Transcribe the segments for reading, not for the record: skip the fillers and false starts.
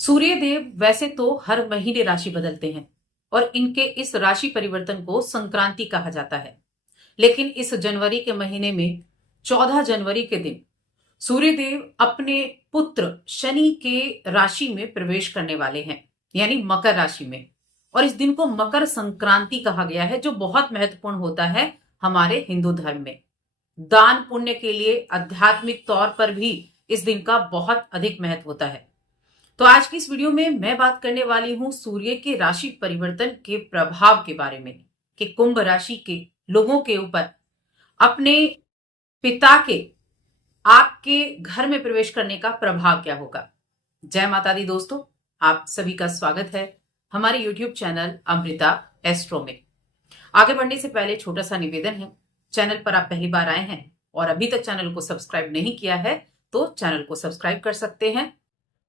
सूर्य देव वैसे तो हर महीने राशि बदलते हैं और इनके इस राशि परिवर्तन को संक्रांति कहा जाता है। लेकिन इस जनवरी के महीने में 14 जनवरी के दिन सूर्य देव अपने पुत्र शनि के राशि में प्रवेश करने वाले हैं, यानी मकर राशि में। और इस दिन को मकर संक्रांति कहा गया है, जो बहुत महत्वपूर्ण होता है हमारे हिंदू धर्म में। दान पुण्य के लिए आध्यात्मिक तौर पर भी इस दिन का बहुत अधिक महत्व होता है। तो आज की इस वीडियो में मैं बात करने वाली हूं सूर्य के राशि परिवर्तन के प्रभाव के बारे में, कि कुंभ राशि के लोगों के ऊपर अपने पिता के आपके घर में प्रवेश करने का प्रभाव क्या होगा। जय माता दी दोस्तों, आप सभी का स्वागत है हमारे YouTube चैनल अमृता एस्ट्रो में। आगे बढ़ने से पहले छोटा सा निवेदन है, चैनल पर आप पहली बार आए हैं और अभी तक चैनल को सब्सक्राइब नहीं किया है तो चैनल को सब्सक्राइब कर सकते हैं।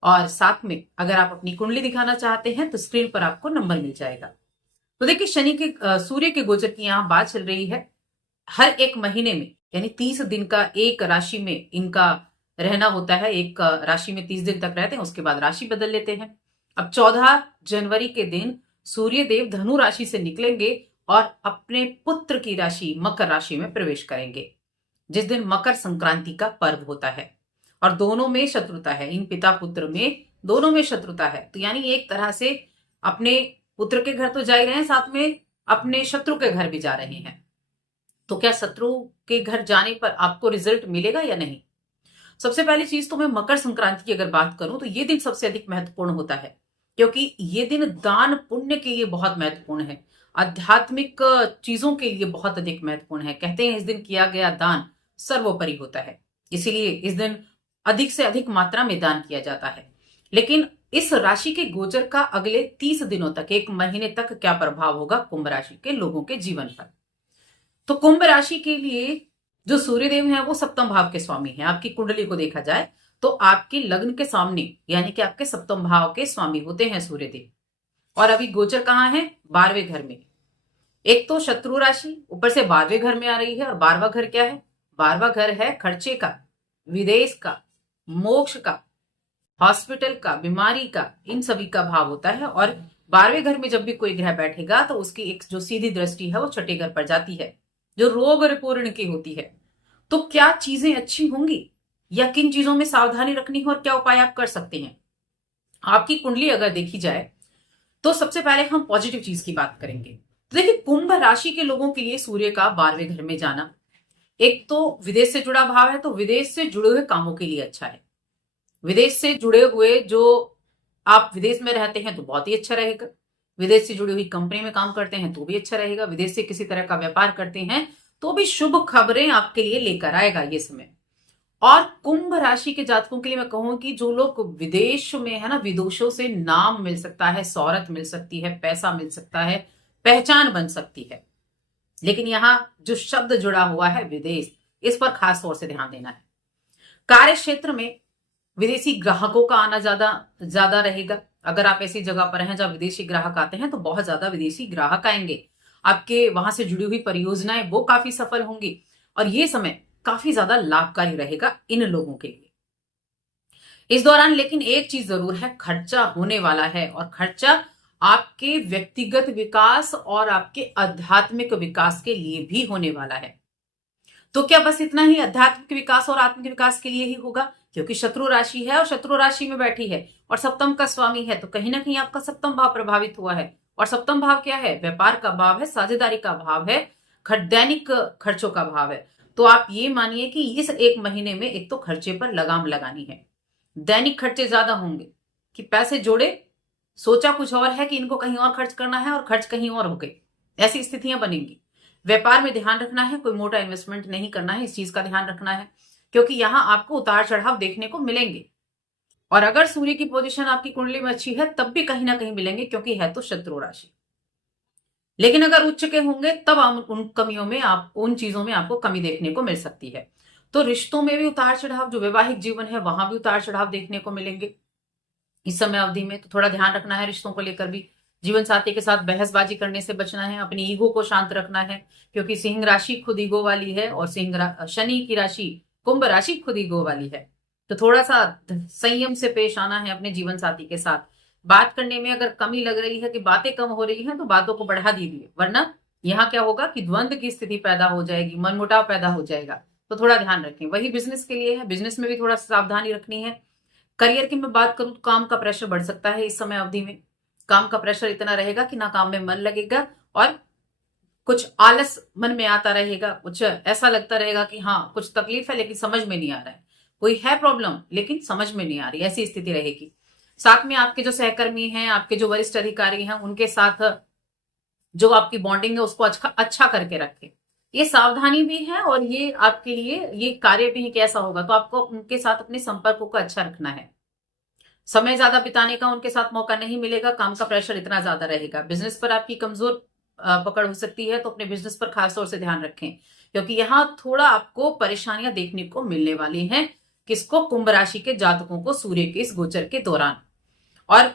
और साथ में अगर आप अपनी कुंडली दिखाना चाहते हैं तो स्क्रीन पर आपको नंबर मिल जाएगा। तो देखिए, शनि के सूर्य के गोचर की यहाँ बात चल रही है। हर एक महीने में यानी 30 दिन का एक राशि में इनका रहना होता है। एक राशि में 30 दिन तक रहते हैं, उसके बाद राशि बदल लेते हैं। अब 14 जनवरी के दिन सूर्य देव धनु राशि से निकलेंगे और अपने पुत्र की राशि मकर राशि में प्रवेश करेंगे, जिस दिन मकर संक्रांति का पर्व होता है। और दोनों में शत्रुता है, इन पिता पुत्र में दोनों में शत्रुता है। तो यानी एक तरह से अपने पुत्र के घर तो जा ही रहे हैं, साथ में अपने शत्रु के घर भी जा रहे हैं। तो क्या शत्रु के घर जाने पर आपको रिजल्ट मिलेगा या नहीं? सबसे पहली चीज तो मैं मकर संक्रांति की अगर बात करूं तो ये दिन सबसे अधिक महत्वपूर्ण होता है, क्योंकि ये दिन दान पुण्य के लिए बहुत महत्वपूर्ण है, आध्यात्मिक चीजों के लिए बहुत अधिक महत्वपूर्ण है। कहते हैं इस दिन किया गया दान सर्वोपरि होता है, इसीलिए इस दिन अधिक से अधिक मात्रा में दान किया जाता है। लेकिन इस राशि के गोचर का अगले 30 दिनों तक, एक महीने तक क्या प्रभाव होगा कुंभ राशि के लोगों के जीवन पर। तो कुंभ राशि के लिए जो सूर्यदेव हैं वो सप्तम भाव के स्वामी हैं। आपकी कुंडली को देखा जाए तो आपके लग्न के सामने यानी कि आपके सप्तम भाव के स्वामी होते हैं सूर्यदेव। और अभी गोचर कहाँ है? 12वें घर में। एक तो शत्रु राशि ऊपर से 12वें घर में आ रही है। और 12वां घर क्या है? 12वां घर है खर्चे का, विदेश का, मोक्ष का, हॉस्पिटल का, बीमारी का, इन सभी का भाव होता है। और 12वें घर में जब भी कोई ग्रह बैठेगा तो उसकी एक जो सीधी दृष्टि है वो छठे घर पर जाती है, जो रोग और पूर्ण की होती है। तो क्या चीजें अच्छी होंगी या किन चीजों में सावधानी रखनी है और क्या उपाय आप कर सकते हैं? आपकी कुंडली अगर देखी जाए तो सबसे पहले हम पॉजिटिव चीज की बात करेंगे। तो देखिए, कुंभ राशि के लोगों के लिए सूर्य का 12वें घर में जाना, एक तो विदेश से जुड़ा भाव है, तो विदेश से जुड़े हुए कामों के लिए अच्छा है। विदेश से जुड़े हुए जो आप विदेश में रहते हैं तो बहुत ही अच्छा रहेगा। विदेश से जुड़ी हुई कंपनी में काम करते हैं तो भी अच्छा रहेगा। विदेश से किसी तरह का व्यापार करते हैं तो भी शुभ खबरें आपके लिए लेकर आएगा ये समय। और कुंभ राशि के जातकों के लिए मैं कहूं कि जो लोग विदेश में है ना, विदेशों से नाम मिल सकता है, शोहरत मिल सकती है, पैसा मिल सकता है, पहचान बन सकती है। लेकिन यहां जो शब्द जुड़ा हुआ है विदेश, इस पर खास तौर से ध्यान देना है। कार्य क्षेत्र में विदेशी ग्राहकों का आना ज्यादा रहेगा। अगर आप ऐसी जगह पर हैं जहां विदेशी ग्राहक आते हैं तो बहुत ज्यादा विदेशी ग्राहक आएंगे। आपके वहां से जुड़ी हुई परियोजनाएं वो काफी सफल होंगी और ये समय काफी ज्यादा लाभकारी रहेगा इन लोगों के लिए इस दौरान। लेकिन एक चीज जरूर है, खर्चा होने वाला है। और खर्चा आपके व्यक्तिगत विकास और आपके आध्यात्मिक विकास के लिए भी होने वाला है। तो क्या बस इतना ही आध्यात्मिक विकास और आत्मिक विकास के लिए ही होगा? क्योंकि शत्रु राशि है और शत्रु राशि में बैठी है और सप्तम का स्वामी है, तो कहीं ना कहीं आपका सप्तम भाव प्रभावित हुआ है। और सप्तम भाव क्या है? व्यापार का भाव है, साझेदारी का भाव है, दैनिक खर्चों का भाव है। तो आप ये मानिए कि इस एक महीने में एक तो खर्चे पर लगाम लगानी है। दैनिक खर्चे ज्यादा होंगे कि पैसे जोड़े, सोचा कुछ और है कि इनको कहीं और खर्च करना है और खर्च कहीं और हो गए, ऐसी स्थितियां बनेंगी। व्यापार में ध्यान रखना है, कोई मोटा इन्वेस्टमेंट नहीं करना है, इस चीज का ध्यान रखना है, क्योंकि यहां आपको उतार चढ़ाव देखने को मिलेंगे। और अगर सूर्य की पोजीशन आपकी कुंडली में अच्छी है तब भी कहीं ना कहीं मिलेंगे, क्योंकि है तो शत्रु राशि। लेकिन अगर उच्च के होंगे तब उन कमियों में उन चीजों में आपको कमी देखने को मिल सकती है। तो रिश्तों में भी उतार चढ़ाव, जो वैवाहिक जीवन है वहां भी उतार चढ़ाव देखने को मिलेंगे इस समय अवधि में। तो थोड़ा ध्यान रखना है रिश्तों को लेकर भी। जीवन साथी के साथ बहसबाजी करने से बचना है, अपनी ईगो को शांत रखना है, क्योंकि सिंह राशि खुद ईगो वाली है और शनि की राशि कुंभ राशि खुद ईगो वाली है। तो थोड़ा सा संयम से पेश आना है अपने जीवन साथी के साथ। बात करने में अगर कमी लग रही है कि बातें कम हो रही हैं तो बातों को बढ़ा दीजिए, वरना यहाँ क्या होगा कि द्वंद्व की स्थिति पैदा हो जाएगी, मनमुटाव पैदा हो जाएगा। तो थोड़ा ध्यान रखें। वही बिजनेस के लिए है, बिजनेस में भी थोड़ा सावधानी रखनी है। करियर की मैं बात करूं तो काम का प्रेशर बढ़ सकता है इस समय अवधि में। काम का प्रेशर इतना रहेगा कि ना काम में मन लगेगा और कुछ आलस मन में आता रहेगा, कुछ ऐसा लगता रहेगा कि हाँ कुछ तकलीफ है लेकिन समझ में नहीं आ रहा है, कोई है प्रॉब्लम लेकिन समझ में नहीं आ रही, ऐसी स्थिति रहेगी। साथ में आपके जो सहकर्मी हैं, आपके जो वरिष्ठ अधिकारी हैं, उनके साथ जो आपकी बॉन्डिंग है उसको अच्छा करके रखें। ये सावधानी भी है और ये आपके लिए ये कार्य भी है कि ऐसा होगा, तो आपको उनके साथ अपने संपर्कों को अच्छा रखना है। समय ज्यादा बिताने का उनके साथ मौका नहीं मिलेगा, काम का प्रेशर इतना ज्यादा रहेगा। बिजनेस पर आपकी कमजोर पकड़ हो सकती है, तो अपने बिजनेस पर खासतौर से ध्यान रखें, क्योंकि यहाँ थोड़ा आपको परेशानियां देखने को मिलने वाली हैं। किसको? कुंभ राशि के जातकों को सूर्य के इस गोचर के दौरान। और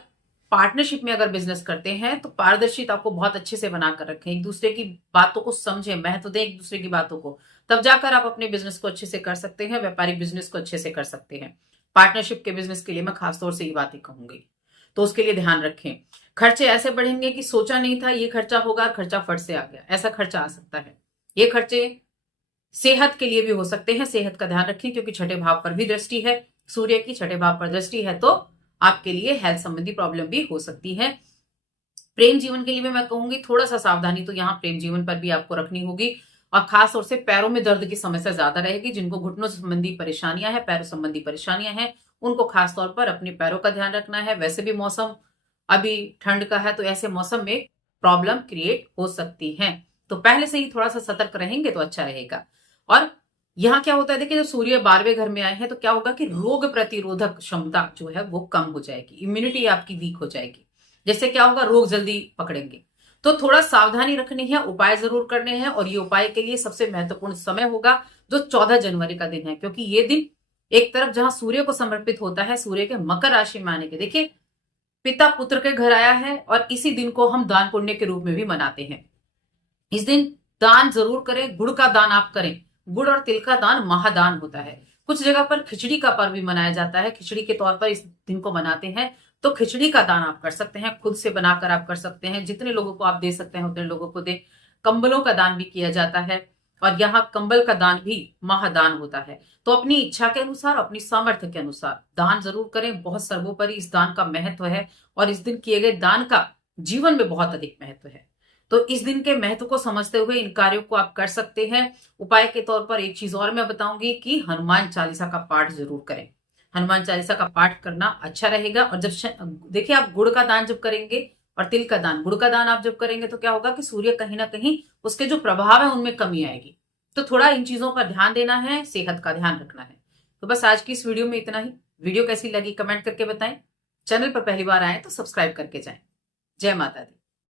पार्टनरशिप में अगर बिजनेस करते हैं तो पारदर्शिता को बहुत अच्छे से बनाकर रखें, एक दूसरे की बातों को समझें, महत्व दें एक दूसरे की बातों को, तब जाकर आप अपने बिजनेस को अच्छे से कर सकते हैं, व्यापारिक बिजनेस को अच्छे से कर सकते हैं। पार्टनरशिप के बिजनेस के लिए मैं खासतौर से ये बातें कहूंगी, तो उसके लिए ध्यान रखें। खर्चे ऐसे बढ़ेंगे कि सोचा नहीं था ये खर्चा होगा, खर्चा फट से आ गया, ऐसा खर्चा आ सकता है। ये खर्चे सेहत के लिए भी हो सकते हैं, सेहत का ध्यान रखें, क्योंकि छठे भाव पर भी दृष्टि है, सूर्य की छठे भाव पर दृष्टि है, तो आपके लिए हेल्थ संबंधी प्रॉब्लम भी हो सकती है। प्रेम जीवन के लिए भी मैं कहूंगी थोड़ा सा सावधानी तो यहाँ प्रेम जीवन पर भी आपको रखनी होगी, और खास तौर से पैरों में दर्द की समस्या ज्यादा रहेगी। जिनको घुटनों संबंधी परेशानियां हैं, पैरों संबंधी परेशानियां हैं, उनको खासतौर पर अपने पैरों का ध्यान रखना है। वैसे भी मौसम अभी ठंड का है, तो ऐसे मौसम में प्रॉब्लम क्रिएट हो सकती है, तो पहले से ही थोड़ा सा सतर्क रहेंगे तो अच्छा रहेगा। और यहाँ क्या होता है, देखिए जब सूर्य 12वें घर में आए हैं तो क्या होगा कि रोग प्रतिरोधक क्षमता जो है वो कम हो जाएगी, इम्यूनिटी आपकी वीक हो जाएगी, जैसे क्या होगा रोग जल्दी पकड़ेंगे। तो थोड़ा सावधानी रखनी है, उपाय जरूर करने हैं, और ये उपाय के लिए सबसे महत्वपूर्ण समय होगा जो 14 जनवरी का दिन है, क्योंकि ये दिन एक तरफ जहां सूर्य को समर्पित होता है, सूर्य के मकर राशि में आने के, देखिए पिता पुत्र के घर आया है, और इसी दिन को हम दान पुण्य के रूप में भी मनाते हैं। इस दिन दान जरूर करें, गुड़ का दान आप करें, गुड़ और तिल का दान महादान होता है। कुछ जगह पर खिचड़ी का पर्व भी मनाया जाता है, खिचड़ी के तौर पर इस दिन को मनाते हैं, तो खिचड़ी का दान आप कर सकते हैं, खुद से बनाकर आप कर सकते हैं, जितने लोगों को आप दे सकते हैं उतने लोगों को दे। कंबलों का दान भी किया जाता है, और यहाँ कंबल का दान भी महादान होता है। तो अपनी इच्छा के अनुसार, अपनी सामर्थ्य के अनुसार दान जरूर करें, बहुत सर्वोपरि इस दान का महत्व है, और इस दिन किए गए दान का जीवन में बहुत अधिक महत्व है। तो इस दिन के महत्व को समझते हुए इन कार्यों को आप कर सकते हैं। उपाय के तौर पर एक चीज और मैं बताऊंगी कि हनुमान चालीसा का पाठ जरूर करें। हनुमान चालीसा का पाठ करना अच्छा रहेगा। और जब देखिए आप गुड़ का दान जब करेंगे और तिल का दान, गुड़ का दान आप जब करेंगे तो क्या होगा कि सूर्य कहीं ना कहीं उसके जो प्रभाव है उनमें कमी आएगी, तो थोड़ा इन चीजों पर ध्यान देना है, सेहत का ध्यान रखना है। तो बस आज की इस वीडियो में इतना ही। वीडियो कैसी लगी कमेंट करके बताएं। चैनल पर पहली बार आए तो सब्सक्राइब करके जाएं। जय माता दी।